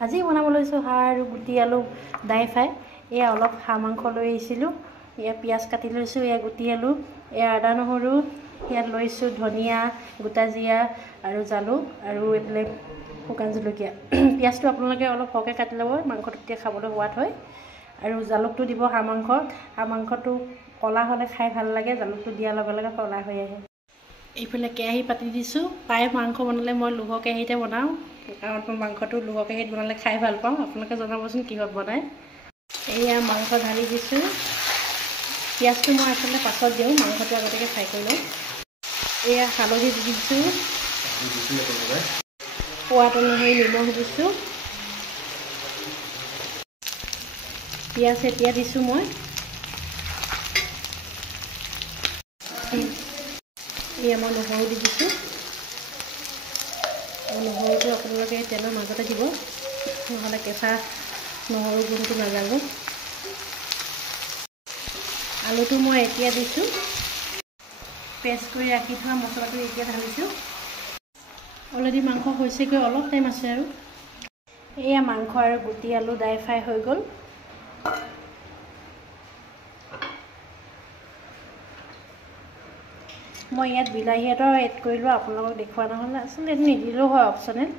আজি বনাব লৈছোঁ হাঁহ আৰু গুটি আলু ড্ৰাই ফ্ৰাই। এয়া অলপ হাঁহ মাংস লৈ আহিছিলোঁ। এয়া পিঁয়াজ কাটি লৈছোঁ, এয়া গুটি আলু, এয়া আদা নহৰু, ইয়াত লৈছোঁ ধনিয়া, গোটা জিৰা আৰু জালুক আৰু এইফালে শুকান জলকীয়া। পিঁয়াজটো আপোনালোকে অলপ সৰহকৈ কাটি ল'ব, মাংসটো তেতিয়া খাবলৈ সোৱাদ হয়। আৰু জালুকটো দিব হাঁহ মাংসটো ক'লা হ'লে খাই ভাল লাগে, জালুকটো দিয়াৰ লগে লগে ক'লা হৈ আহে। এইফালে কেৰাহী পাতি দিছোঁ। প্ৰায় মাংস বনালে মই লোহাৰ কেৰাহীতে বনাওঁ, কাৰণ মই মাংসটো লোহাৰ কেৰাহীত বনালে খাই ভাল পাওঁ। আপোনালোকে জনাবচোন কিহত বনায়। এয়া মাংস ঢালি দিছোঁ। পিঁয়াজটো মই আচলতে পাছত দিওঁ, মাংসটো আগতীয়াকৈ ফ্ৰাই কৰি লওঁ। এয়া হালধি দি দিছোঁ, সোৱাদ অনুসৰি নিমখ দিছোঁ। পিঁয়াজ এতিয়া দিছোঁ মই। এয়া মই নহৰু দি দিছোঁ। নহৰুটো আপোনালোকে তেলৰ মাজতে দিব, নহ'লে কেঁচা নহৰু গোন্ধটো নাযাব। আলুটো মই এতিয়া দিছোঁ। পেষ্ট কৰি ৰাখি থোৱা মছলাটো এতিয়া ঢালিছোঁ। অলৰেডি মাংস হৈছেগৈ, অলপ টাইম আছে আৰু। এয়া মাংস আৰু গুটি আলু ড্ৰাই ফ্ৰাই হৈ গ'ল। মই ইয়াত বিলাহী এটা এড কৰিলোঁ, আপোনালোকক দেখুওৱা নহ'লে, আচলতে এইটো নিদিলেও হয়, অপশ্যনেল।